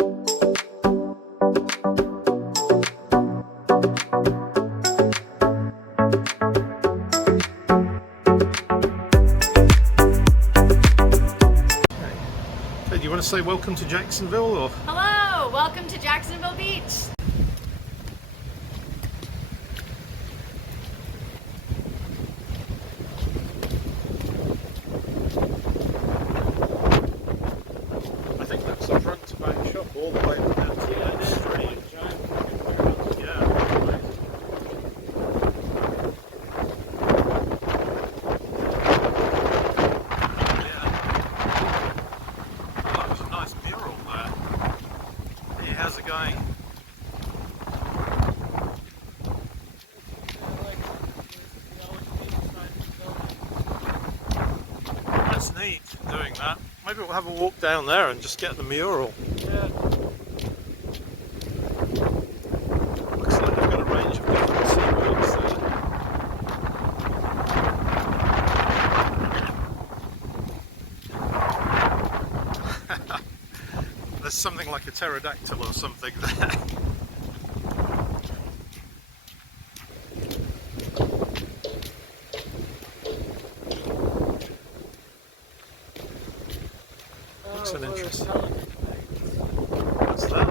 Do you want to say welcome to Jacksonville or? Hello, welcome to Jacksonville Beach. I think that's the front to back shop all the way down to the street. Yeah. Nice mural there. Hey, how's it going? That's neat doing that. Maybe we'll have a walk down there and just get the mural. Yeah. Looks like they've got a range of different seabirds there. There's something like a pterodactyl or something there. Looks an interesting. What's that?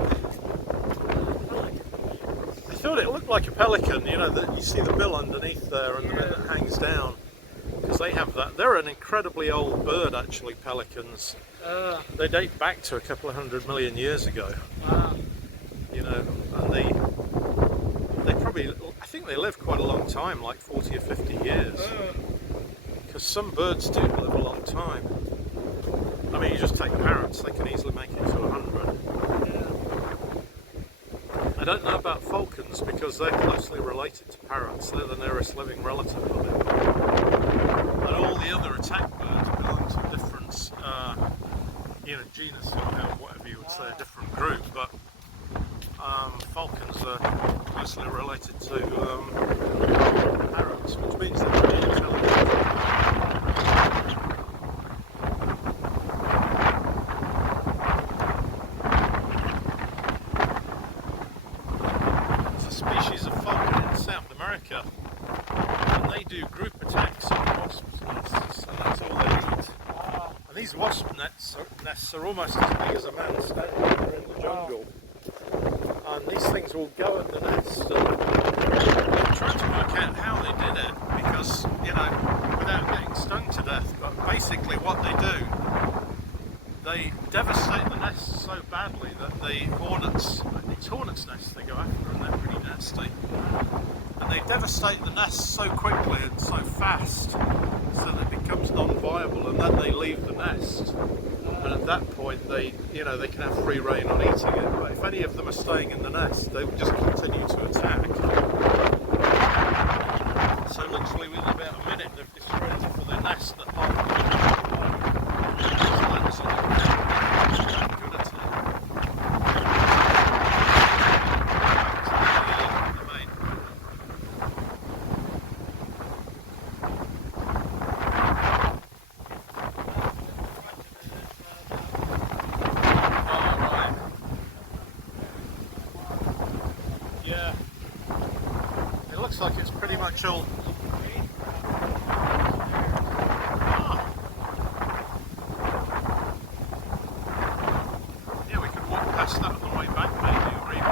I thought it looked like a pelican, you know, that you see the bill underneath there and the bit that hangs down. Because they have that. They're an incredibly old bird, actually, pelicans. They date back to a couple of 100 million years ago. Wow. You know, and they probably, I think they live quite a long time, like 40 or 50 years. Because some birds do live a long time. I mean, you just take parrots, they can easily make it to 100. I don't know about falcons because they're closely related to parrots. They're the nearest living relative of it. And all the other attack birds belong to a different, you know, genus or whatever you would say, a different group. But falcons are closely related to parrots, which means they're pretty intelligent. Species of falcon in South America, and they do group attacks on wasp nests, and that's all they eat. And these wasp nests are almost as big as a man's head. They're in the jungle, and these things will go at the nest. And I'm trying to work out how they did it, because, you know, without getting stung to death. But basically, what they do, they devastate the nests so badly that it's hornets' nests they go after, and they're pretty nasty. And they devastate the nests so quickly and so fast, so that it becomes non-viable, and then they leave the nest. And at that point, they can have free rein on eating it. But if any of them are staying in the nest, they will just continue to attack. So literally within about a minute, they've destroyed half of their nest that half of them. Yeah, it looks like it's pretty much all. Yeah, we could walk past that on the way back, maybe, or even.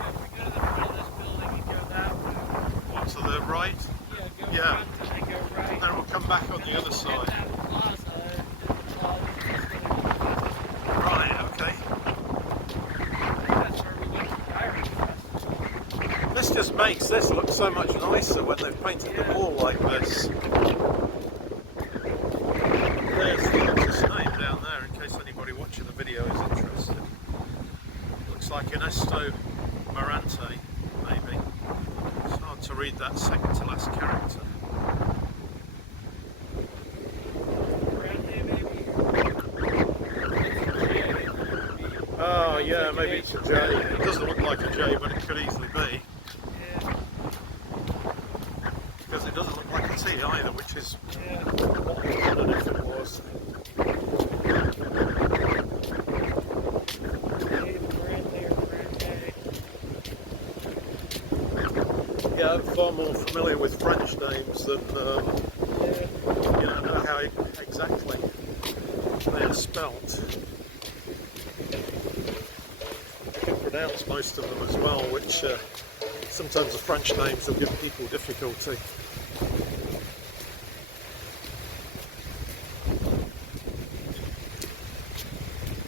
If we go to the front of this building and go that way. What, to the right? Yeah, go front and then go right. Then we'll come back on the other Hit side. that plaza, and the plaza is gonna Right, okay. that's where we went to Pirate Fest. This just makes this look so much nicer when they've painted the wall like this. There's the artist's name down there in case anybody watching the video is interested. Looks like Ernesto Morante, maybe. It's hard to read that second to last character. Oh yeah, maybe it's a J. It doesn't look like a J, but it could easily be. Yeah. Because it doesn't look like a T either, which is Yeah. what we wondered if it was. far more familiar with French names than know how exactly they are spelt. I can pronounce most of them as well, which sometimes the French names will give people difficulty.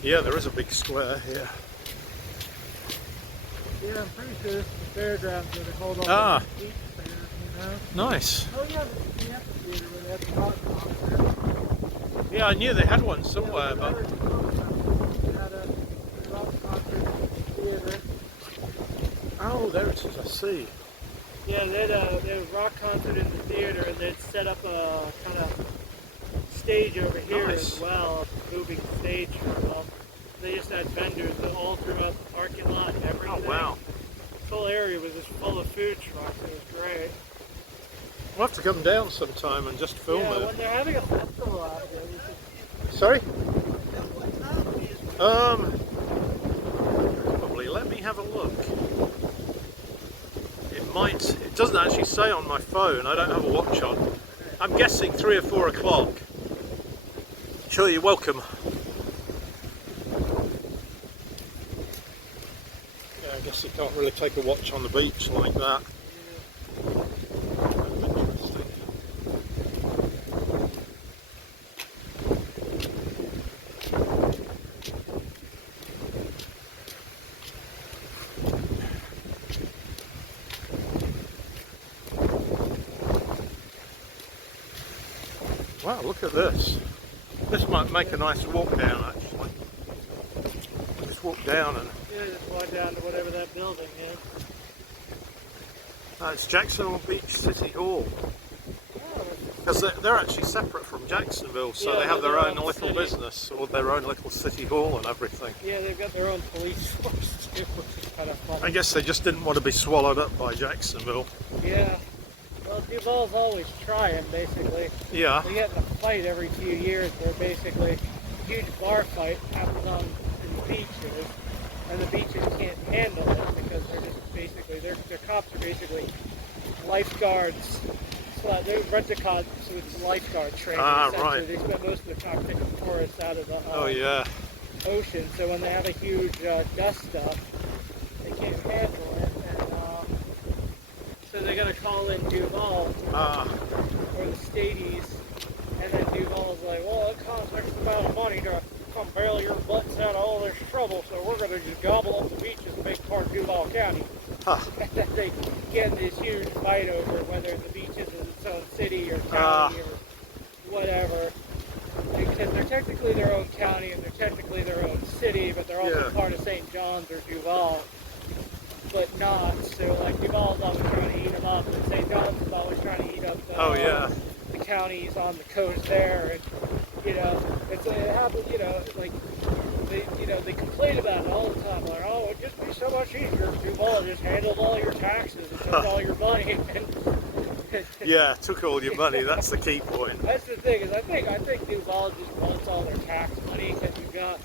Yeah, there is a big square here. Yeah, I'm pretty sure this is the fairgrounds where they hold all Ah. the beach fairs, you know? Nice. Oh yeah, the amphitheater where they had the rock concert. Yeah, I knew they had one somewhere, They but had a rock concert in the theater. oh, there it is. I see. Yeah, they had a rock concert in the theater, and they'd set up a kind of stage over here Nice. as well, a moving stage for them. They just had vendors all throughout the parking lot and everything. Oh wow. This whole area was just full of food trucks. It was great. We'll have to come down sometime and just film Yeah, it. when they're having a festival out there, Sorry? Probably. Let me have a look. It doesn't actually say on my phone. I don't have a watch on. I'm guessing 3 or 4 o'clock. Sure, you're welcome. Yeah, I guess you can't really take a watch on the beach like that. Interesting. Wow, look at this. This might make a nice walk down, actually. Just walk down and... yeah, just walk down to whatever that building is. It's Jacksonville Beach City Hall. Oh, Because they're actually separate from Jacksonville, so Yeah, they have they're their their own own little city. business, or their own little city hall and everything. yeah, they've got their own police force too, which is kind of I funny. guess they just didn't want to be swallowed up by Jacksonville. Yeah. Well, Duval's always trying, basically. Yeah. They get in a fight every few years where basically a huge bar fight happens on the beaches, and the beaches can't handle it because they're just basically, their cops are basically lifeguards. So they're rent-a-cops with lifeguard training. Ah, essentially. right. They spend most of the time taking tourists out of the Oh, yeah. ocean, so when they have a huge dust up, they can't handle it, and so they're going to call in Duval Ah, or the Stadies, and then Duval's like, well, it costs X amount of money to come bail your butts out of all this trouble, so we're going to just gobble up the beaches and make part of Duval County. huh. And then they get in this huge fight over whether the beaches is its own city or Ah. county or whatever. Because they're technically their own county and they're technically their own city, but they're also Yeah. part of St. John's or Duval, but not. So like Duval's always trying to eat them up, and St. John's is always trying to eat up the, Oh, yeah. the counties on the coast there, and it happens. Like they complain about it all the time. Like, oh, it'd just be so much easier if Duval just handled all your taxes and took all your money. Yeah, took all your money. That's the key point. That's the thing is I think Duval just wants all their tax money because you've got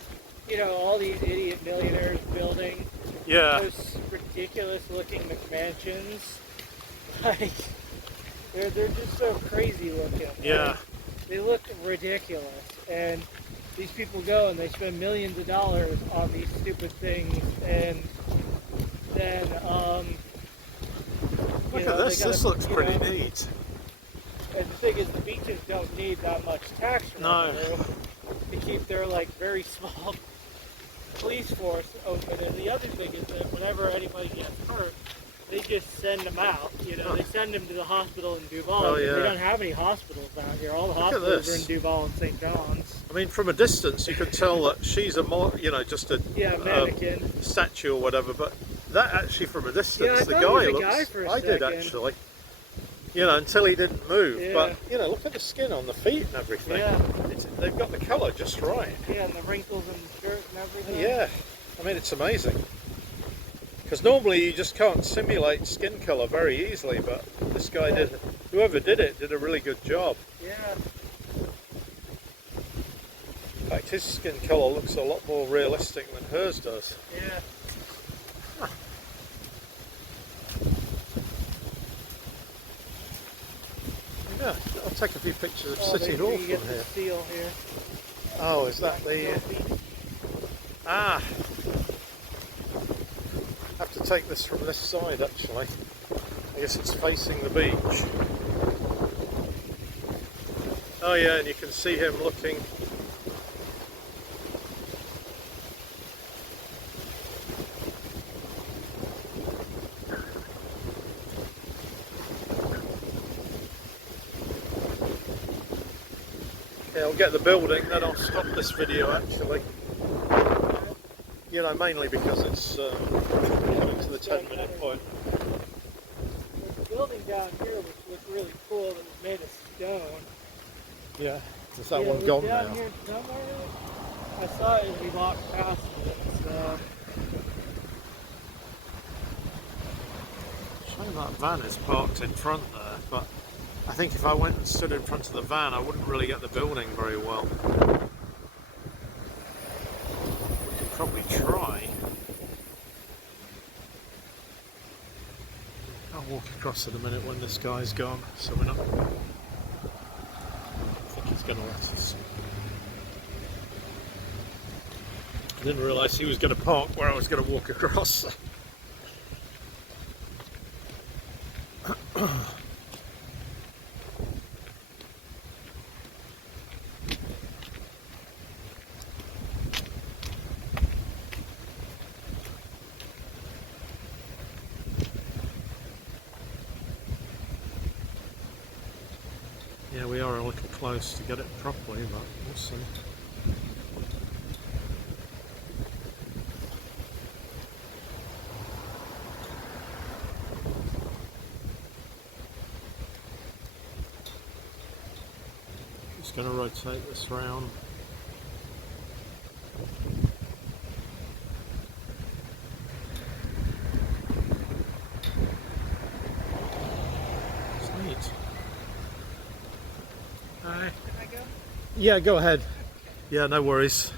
all these idiot millionaires building Yeah. those ridiculous looking McMansions. Like they're just so crazy looking. Yeah. Like, they look ridiculous, and these people go and they spend millions of dollars on these stupid things, and then Look you know, at this. they gotta, This looks you pretty know, neat. And the thing is, the beaches don't need that much tax No. revenue to keep their like very small police force open. And the other thing is that whenever anybody gets hurt, they just send them out. They send them to the hospital in Duval. Oh, because yeah. They don't have any hospitals out here. All the Look at hospitals are in this. Duval and St. John's. I mean, from a distance, you could tell that she's just a Yeah, mannequin. statue or whatever, but that actually from a distance, Yeah, I the thought guy he was a looks... guy for a I did second. actually. Until he didn't move. Yeah. But, look at the skin on the feet and everything. Yeah. They've got the colour just right. Yeah, and the wrinkles in the shirt and everything. Yeah. I mean, it's amazing. Because normally you just can't simulate skin colour very easily, but this guy did... Whoever did it did a really good job. Yeah. In fact, his skin colour looks a lot more realistic than hers does. Yeah. Yeah, I'll take a few pictures of Oh, City there Hall you from get the here. seal here. Oh, is that the... Jacksonville Beach. Ah! I have to take this from this side actually. I guess it's facing the beach. Oh yeah, and you can see him looking. Yeah, I'll get the building, then I'll stop this video actually. You know, mainly because it's coming to the 10-minute point. There's a building down here which looks really cool that was made of stone. Yeah, is that Yeah, one it was gone down now? here somewhere. I saw it as we walked past it. So. Shame that van is parked in front there, but I think if I went and stood in front of the van, I wouldn't really get the building very well. We could probably try. I'll walk across in a minute when this guy's gone, so we're not... I think he's going to let us. I didn't realise he was going to park where I was going to walk across. Yeah, we are a little close to get it properly, but we'll see. Just going to rotate this round. It's neat. Hi. Can I go? Yeah, go ahead. Yeah, no worries.